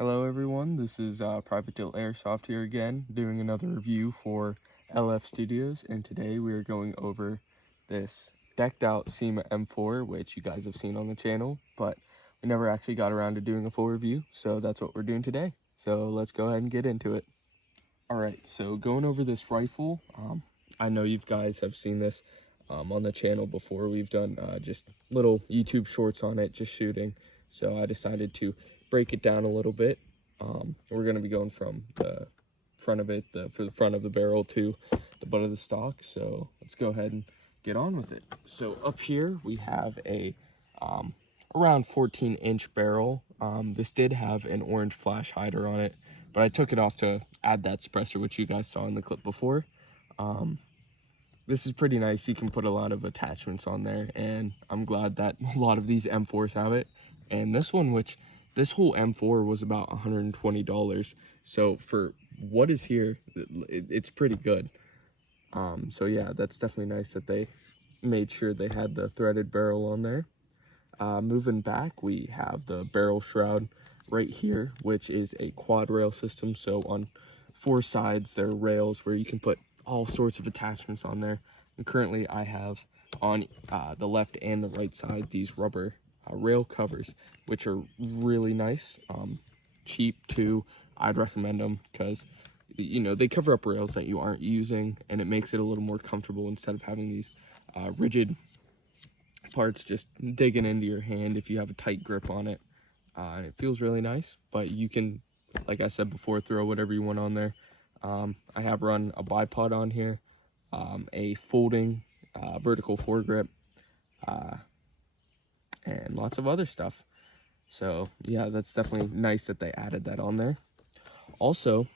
Hello everyone, this is Private Dill Airsoft here again, doing another review for LF Studios, and today we are going over this decked out CYMA M4, which you guys have seen on the channel, but we never actually got around to doing a full review, so that's what we're doing today. So let's go ahead and get into it. Alright, so going over this rifle, I know you guys have seen this on the channel before. We've done just little YouTube shorts on it, just shooting, so I decided to break it down a little bit. We're going to be going from the front of it, for the front of the barrel to the butt of the stock. So let's go ahead and get on with it. So up here we have a around 14-inch barrel. This did have an orange flash hider on it, but I took it off to add that suppressor, which you guys saw in the clip before. This is pretty nice. You can put a lot of attachments on there, and I'm glad that a lot of these M4s have it. And this one, this whole M4 was about $120. So for what is here, it's pretty good. So yeah, that's definitely nice that they made sure they had the threaded barrel on there. Moving back, we have the barrel shroud right here, which is a quad rail system. So on 4 sides, there are rails where you can put all sorts of attachments on there. And currently I have on the left and the right side these rubber rail covers, which are really nice, cheap too. I'd recommend them because, you know, they cover up rails that you aren't using, and it makes it a little more comfortable instead of having these rigid parts just digging into your hand if you have a tight grip on it. And it feels really nice, but you can, like I said before, throw whatever you want on there. I have run a bipod on here, a folding vertical foregrip, and lots of other stuff. So yeah, that's definitely nice that they added that on there. Also,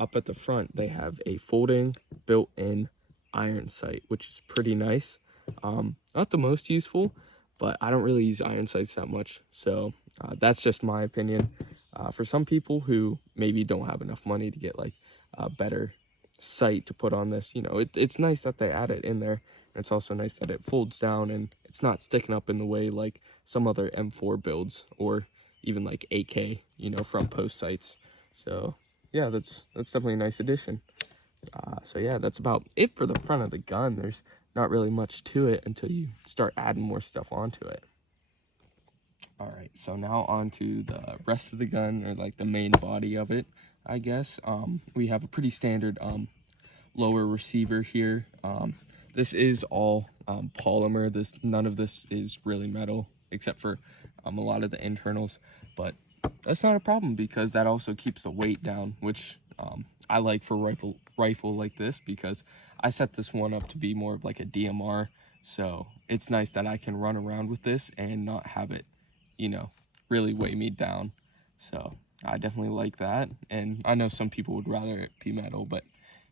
up at the front, they have a folding built-in iron sight, which is pretty nice. Not the most useful, but I don't really use iron sights that much, so that's just my opinion. For some people who maybe don't have enough money to get like a better sight to put on this, you know, it's nice that they add it in there. And it's also nice that it folds down and it's not sticking up in the way like some other M4 builds, or even like AK, you know, front post sights. So yeah, that's definitely a nice addition. So yeah, that's about it for the front of the gun. There's not really much to it until you start adding more stuff onto it. All right, so now on to the rest of the gun, or like the main body of it, I guess. We have a pretty standard lower receiver here. This is all polymer. None of this is really metal, except for a lot of the internals, but that's not a problem because that also keeps the weight down, which I like for rifle like this, because I set this one up to be more of like a DMR, so it's nice that I can run around with this and not have it, you know, really weigh me down. So I definitely like that, and I know some people would rather it be metal, but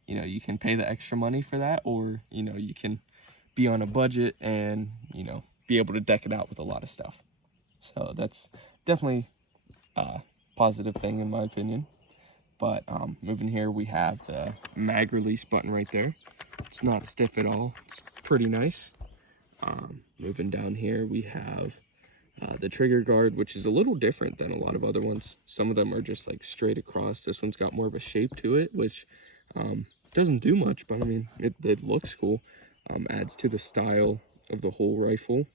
you know, you can pay the extra money for that, or you know, you can be on a budget and, you know, be able to deck it out with a lot of stuff. So that's definitely a positive thing in my opinion. But moving here, we have the mag release button right there. It's not stiff at all. It's pretty nice. Moving down here, we have the trigger guard, which is a little different than a lot of other ones. Some of them are just like straight across. This one's got more of a shape to it, which doesn't do much, but I mean, it looks cool. Adds to the style of the whole rifle.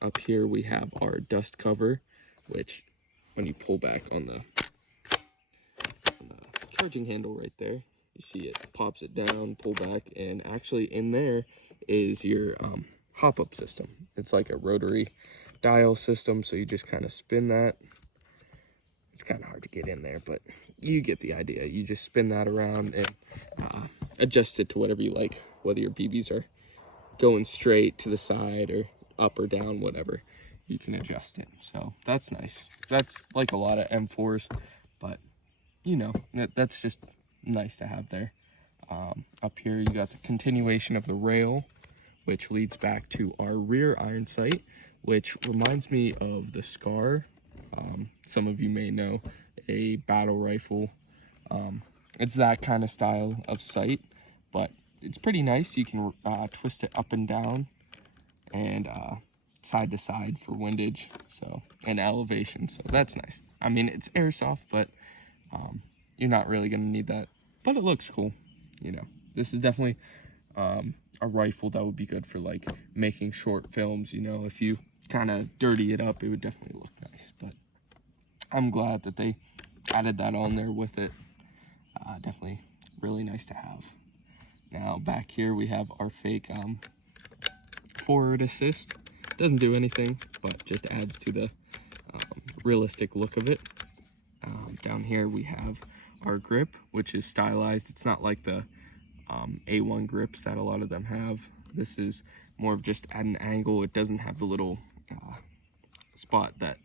Up here we have our dust cover, which when you pull back on the charging handle right there, you see it pops it down, pull back, and actually in there is your hop-up system. It's like a rotary dial system, so you just kind of spin that. It's kind of hard to get in there, but you get the idea. You just spin that around and adjust it to whatever you like, whether your BBs are going straight to the side or up or down, whatever, you can adjust it. So that's nice. That's like a lot of M4s, but you know, that's just nice to have there. Up here you got the continuation of the rail, which leads back to our rear iron sight, which reminds me of the Scar. Some of you may know, a battle rifle. It's that kind of style of sight, but it's pretty nice. You can twist it up and down, and side to side for windage, so, and elevation, so that's nice. I mean, it's airsoft, but you're not really going to need that, but it looks cool. You know, this is definitely a rifle that would be good for like making short films. You know, if you kind of dirty it up, it would definitely look nice. But I'm glad that they added that on there with it. Definitely really nice to have. Now back here we have our fake forward assist. Doesn't do anything, but just adds to the realistic look of it. Down here we have our grip, which is stylized. It's not like the A1 grips that a lot of them have. This is more of just at an angle. It doesn't have the little spot that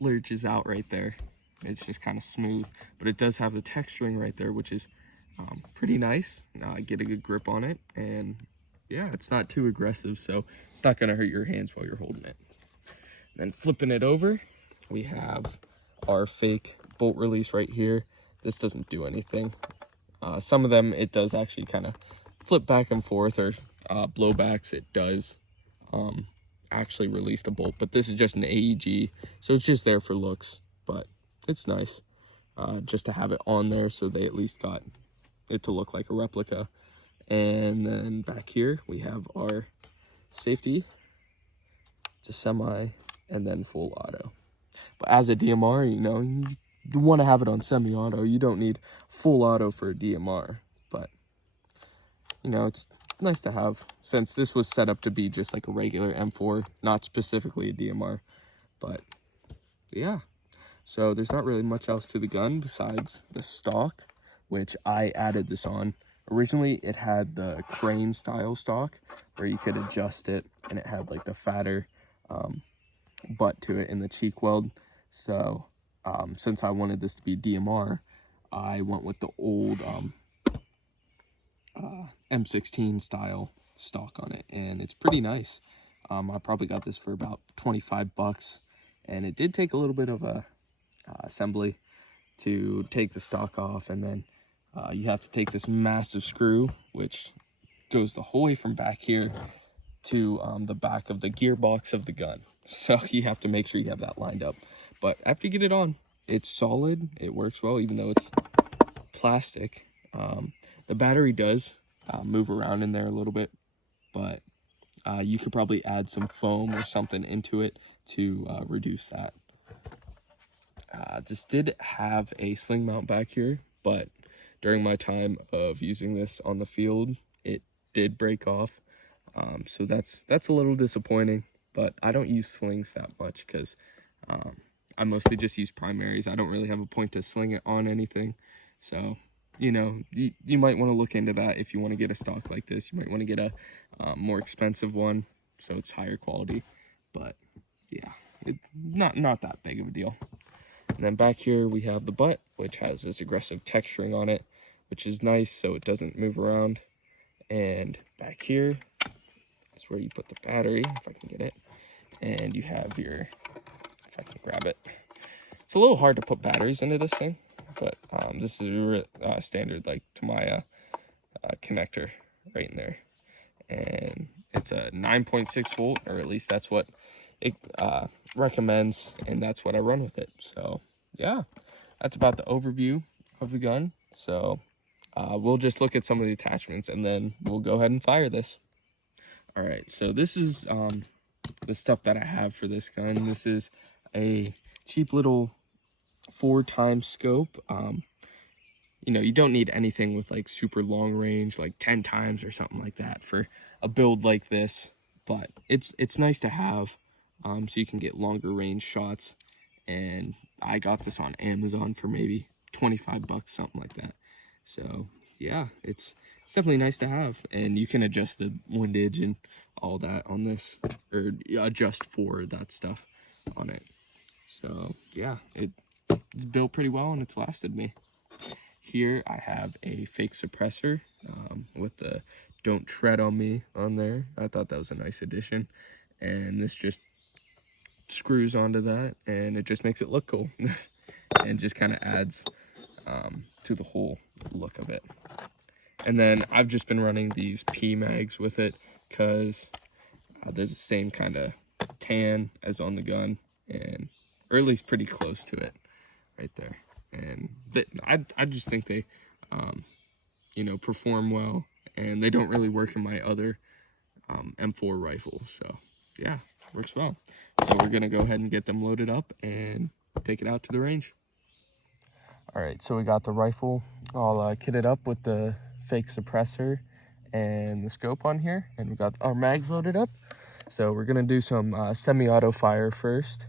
lurches out right there. It's just kind of smooth, but it does have the texturing right there, which is pretty nice. Get a good grip on it, and yeah, it's not too aggressive, so it's not going to hurt your hands while you're holding it. Then flipping it over, we have our fake bolt release right here. This doesn't do anything. Some of them, it does actually kind of flip back and forth, or blowbacks, it does actually release the bolt, but this is just an AEG, so it's just there for looks, but it's nice just to have it on there, so they at least got it to look like a replica. And then back here we have our safety. It's a semi and then full auto. But as a DMR, you know, you want to have it on semi-auto. You don't need full auto for a DMR, but you know, it's nice to have, since this was set up to be just like a regular M4, not specifically a DMR. But yeah, so there's not really much else to the gun besides the stock, which I added this on. Originally it had the crane style stock where you could adjust it, and it had like the fatter butt to it in the cheek weld. So since I wanted this to be DMR, I went with the old M16 style stock on it, and it's pretty nice. I probably got this for about 25 bucks, and it did take a little bit of a assembly to take the stock off, and then you have to take this massive screw, which goes the whole way from back here to the back of the gearbox of the gun. So you have to make sure you have that lined up. But after you get it on, it's solid. It works well, even though it's plastic. The battery does move around in there a little bit, but you could probably add some foam or something into it to reduce that. This did have a sling mount back here, but during my time of using this on the field, it did break off. So that's a little disappointing, but I don't use slings that much because I mostly just use primaries. I don't really have a point to sling it on anything. So, you know, you might want to look into that if you want to get a stock like this. You might want to get a more expensive one, so it's higher quality. But yeah, not that big of a deal. And then back here we have the butt, which has this aggressive texturing on it, which is nice so it doesn't move around. And back here, that's where you put the battery, if I can get it. And you have your, if I can grab it. It's a little hard to put batteries into this thing, but this is standard, like to my connector right in there. And it's a 9.6 volt, or at least that's what it recommends, and that's what I run with it. So yeah, that's about the overview of the gun. So we'll just look at some of the attachments, and then we'll go ahead and fire this. All right, so this is the stuff that I have for this gun. This is a cheap little 4x scope. You know, you don't need anything with like super long range, like 10 times or something like that for a build like this, but it's nice to have, so you can get longer range shots. And I got this on Amazon for maybe 25 bucks, something like that. So yeah, it's definitely nice to have, and you can adjust the windage and all that on this, or adjust for that stuff on it. So yeah, it's built pretty well, and it's lasted me. Here I have a fake suppressor with the "Don't Tread on Me" on there. I thought that was a nice addition, and this just screws onto that, and it just makes it look cool and just kind of adds to the whole look of it. And then I've just been running these P mags with it because there's the same kind of tan as on the gun, and or at least pretty close to it right there. And I just think they you know, perform well, and they don't really work in my other M4 rifles. So yeah, works well. So we're gonna go ahead and get them loaded up and take it out to the range. All right, so we got the rifle all kitted up with the fake suppressor and the scope on here, and we got our mags loaded up. So we're gonna do some semi-auto fire first.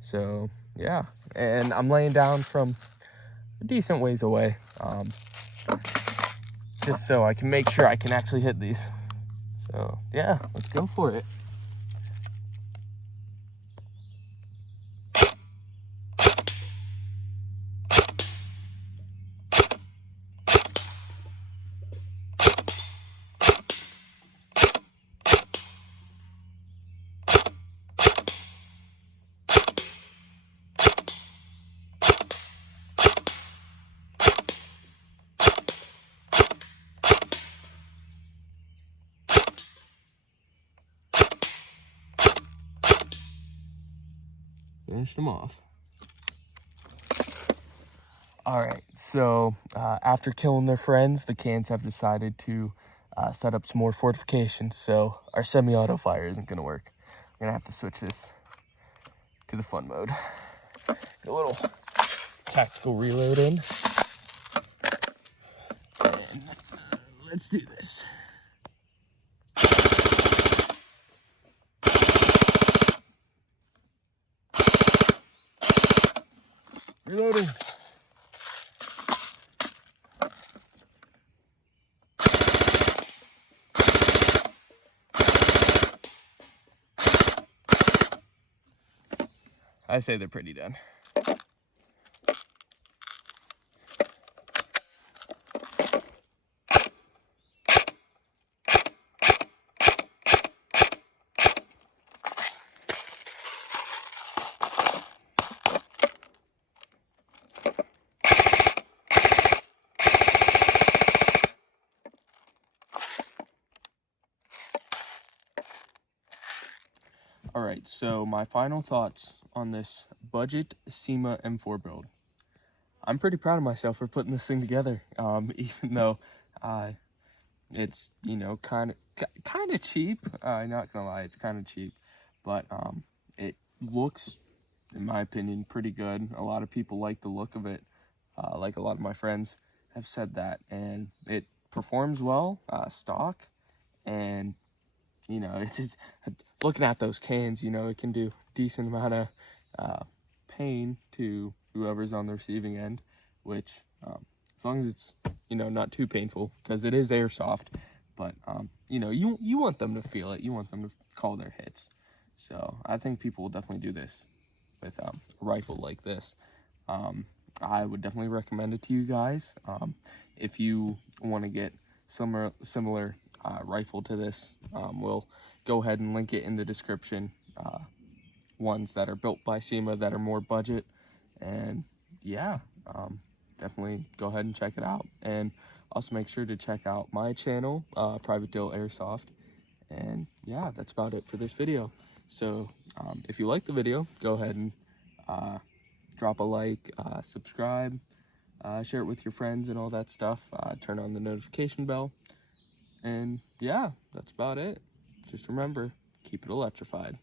So yeah, and I'm laying down from a decent ways away, just so I can make sure I can actually hit these. So yeah, let's go for it. Finish them off. All right, so after killing their friends, the cans have decided to set up some more fortifications, so our semi-auto fire isn't gonna work. We're gonna have to switch this to the fun mode. Get a little tactical reload in. And let's do this. Reloading. I say they're pretty done. All right, so my final thoughts on this budget CYMA M4 build. I'm pretty proud of myself for putting this thing together, even though it's, you know, kind of cheap. Not gonna lie, it's kind of cheap, but it looks, in my opinion, pretty good. A lot of people like the look of it. Like a lot of my friends have said that, and it performs well, stock, and you know, it's just, looking at those cans, you know, it can do decent amount of pain to whoever's on the receiving end, which as long as it's, you know, not too painful, because it is airsoft, but you know, you want them to feel it, you want them to call their hits. So I think people will definitely do this with a rifle like this. I would definitely recommend it to you guys. If you want to get similar rifle to this, we'll go ahead and link it in the description. Ones that are built by CYMA that are more budget, and yeah, definitely go ahead and check it out. And also make sure to check out my channel, Private Dill Airsoft. And yeah, that's about it for this video. So if you like the video, go ahead and drop a like, subscribe, share it with your friends and all that stuff. Turn on the notification bell. And yeah, that's about it. Just remember, keep it electrified.